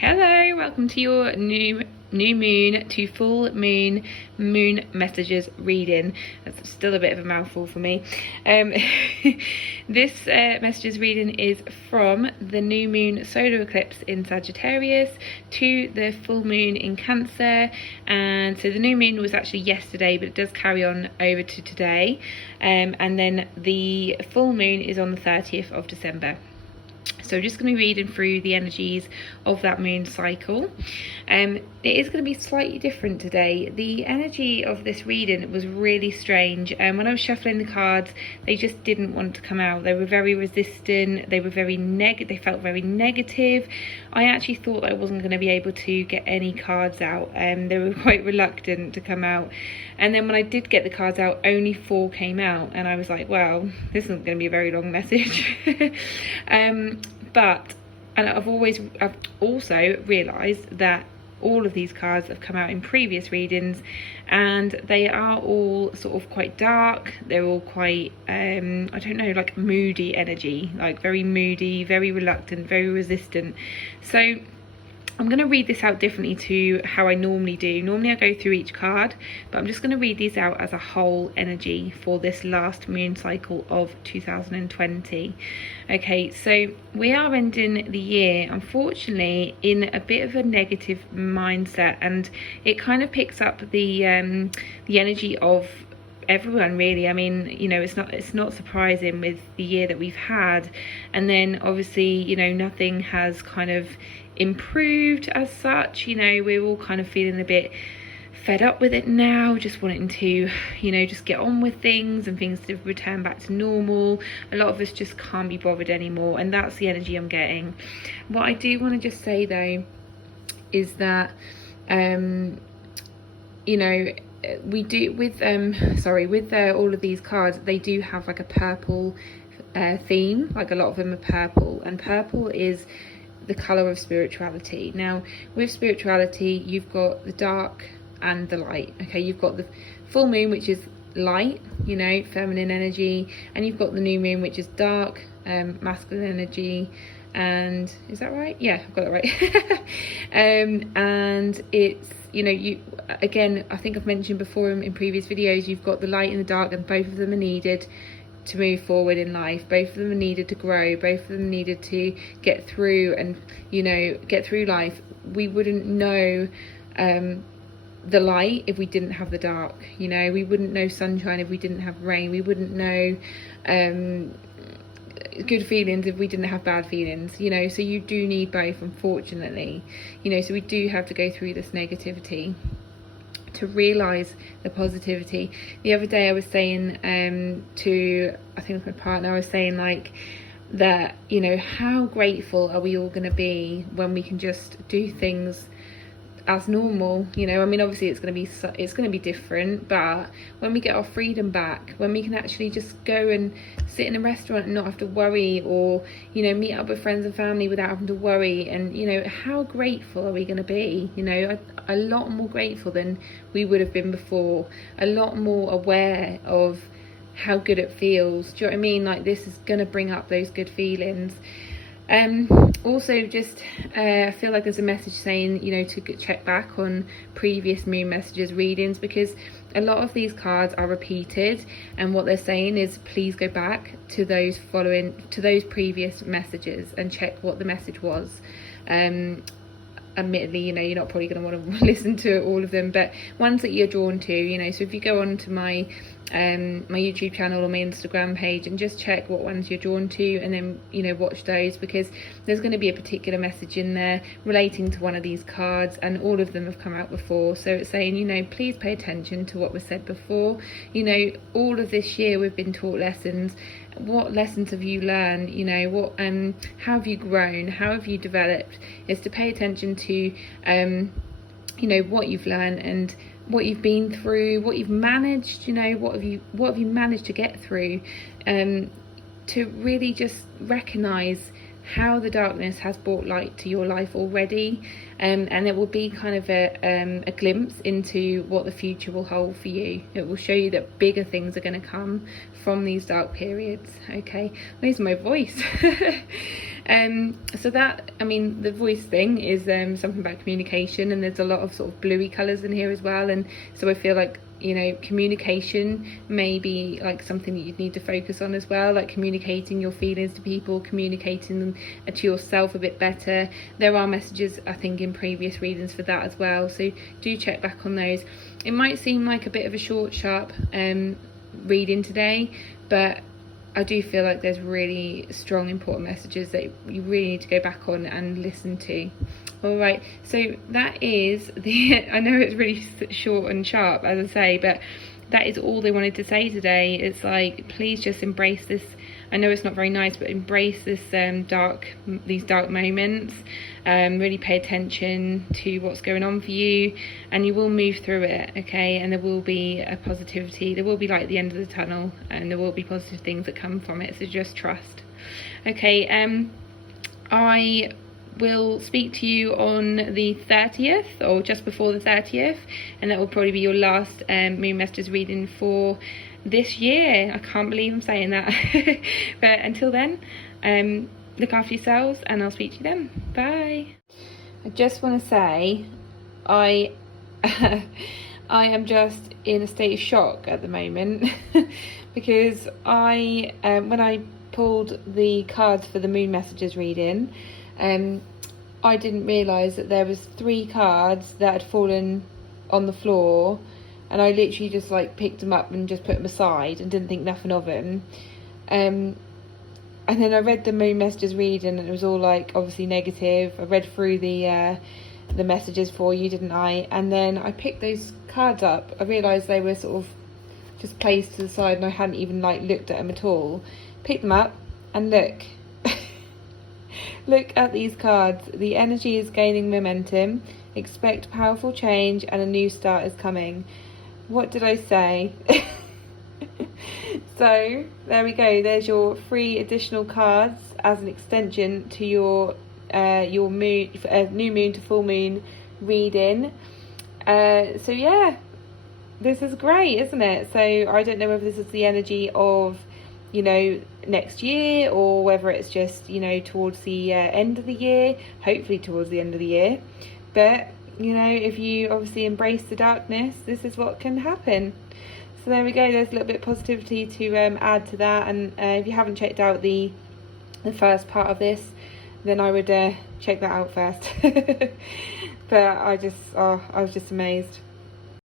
Hello, welcome to your new moon to full moon messages reading. That's still a bit of a mouthful for me. This messages reading is from the new moon solar eclipse in Sagittarius to the full moon in Cancer. And so the new moon was actually yesterday, but it does carry on over to today, and then the full moon is on the 30th of December. So I'm just going to be reading through the energies of that moon cycle. It is going to be slightly different today. The energy of this reading was really strange, and when I was shuffling the cards, they just didn't want to come out. They were very resistant. They were very negative. They felt very negative. I actually thought I wasn't going to be able to get any cards out. They were quite reluctant to come out. And then when I did get the cards out, only 4 came out, and I was like, well, this isn't going to be a very long message. But I've also realised that all of these cards have come out in previous readings, and they are all sort of quite dark. They're all quite I don't know, like moody energy, like very moody, very reluctant, very resistant. So I'm going to read this out differently to how I normally do. Normally I go through each card, but I'm just going to read these out as a whole energy for this last moon cycle of 2020. Okay, so we are ending the year, unfortunately, in a bit of a negative mindset, and it kind of picks up the energy of everyone, really. I mean, you know, it's not surprising with the year that we've had, and then obviously, you know, nothing has kind of improved as such. You know, we're all kind of feeling a bit fed up with it now, just wanting to, you know, just get on with things and things to return back to normal. A lot of us just can't be bothered anymore, and that's the energy I'm getting. What I do want to just say though is that you know, we do with all of these cards, they do have like a purple theme. Like a lot of them are purple, and purple is the color of spirituality. Now with spirituality, you've got the dark and the light. Okay, you've got the full moon, which is light, you know, feminine energy, and you've got the new moon, which is dark, masculine energy. And is that right? Yeah, I've got it right. And it's, you know, you again, I think I've mentioned before in previous videos, you've got the light and the dark, and both of them are needed to move forward in life. Both of them are needed to grow. Both of them are needed to get through and, you know, get through life. We wouldn't know the light if we didn't have the dark. You know, we wouldn't know sunshine if we didn't have rain. We wouldn't know good feelings if we didn't have bad feelings, you know. So you do need both, unfortunately, you know. So we do have to go through this negativity to realize the positivity. The other day I was saying to, I think it was my partner, I was saying like that, you know, how grateful are we all going to be when we can just do things as normal, you know. I mean, obviously it's going to be different, but when we get our freedom back, when we can actually just go and sit in a restaurant and not have to worry, or, you know, meet up with friends and family without having to worry, and, you know, how grateful are we going to be? You know, a lot more grateful than we would have been before, a lot more aware of how good it feels. Do you know what I mean? Like, this is going to bring up those good feelings. Also, just I feel like there's a message saying, you know, to check back on previous moon messages readings, because a lot of these cards are repeated, and what they're saying is please go back to those previous messages and check what the message was. Admittedly, you know, you're not probably going to want to listen to all of them, but ones that you're drawn to, you know. So if you go on to my my YouTube channel or my Instagram page and just check what ones you're drawn to, and then, you know, watch those, because there's going to be a particular message in there relating to one of these cards, and all of them have come out before. So it's saying, you know, please pay attention to what was said before. You know, all of this year we've been taught lessons. What lessons have you learned? You know, what how have you grown? How have you developed? Is to pay attention to you know, what you've learned and what you've been through, what you've managed, you know, what have you managed to get through, to really just recognize how the darkness has brought light to your life already, and it will be kind of a glimpse into what the future will hold for you. It will show you that bigger things are going to come from these dark periods. Okay, losing my voice. So that, I mean, the voice thing is something about communication, and there's a lot of sort of bluey colours in here as well, and so I feel like, you know, communication may be like something that you need to focus on as well, like communicating your feelings to people, communicating them to yourself a bit better. There are messages, I think, in previous readings for that as well, so do check back on those. It might seem like a bit of a short, sharp reading today, but I do feel like there's really strong, important messages that you really need to go back on and listen to. Alright, so that is the, I know it's really short and sharp, as I say, but that is all they wanted to say today. It's like, please just embrace this. I know it's not very nice, but embrace this these dark moments. Really pay attention to what's going on for you, and you will move through it, okay? And there will be a positivity. There will be light at the end of the tunnel, and there will be positive things that come from it. So just trust. Okay. I will speak to you on the 30th, or just before the 30th, and that will probably be your last Moon Messages reading for this year. I can't believe I'm saying that. But until then, look after yourselves, and I'll speak to you then. Bye. I just want to say I am just in a state of shock at the moment because I when I pulled the cards for the Moon Messages reading, I didn't realise that there was 3 cards that had fallen on the floor, and I literally just like picked them up and just put them aside and didn't think nothing of them. And then I read the Moon Messages reading, and it was all like obviously negative. I read through the messages for you, didn't I? And then I picked those cards up. I realised they were sort of just placed to the side, and I hadn't even like looked at them at all. Picked them up, and look. Look at these cards. The energy is gaining momentum. Expect powerful change, and a new start is coming. What did I say? So there we go. There's your 3 additional cards as an extension to your moon, new moon to full moon reading. So yeah, this is great, isn't it? So I don't know whether this is the energy of, you know, next year, or whether it's just, you know, towards the end of the year, hopefully towards the end of the year. But, you know, if you obviously embrace the darkness, this is what can happen. So there we go, there's a little bit of positivity to add to that. And if you haven't checked out the first part of this, then I would check that out first. But I was just amazed.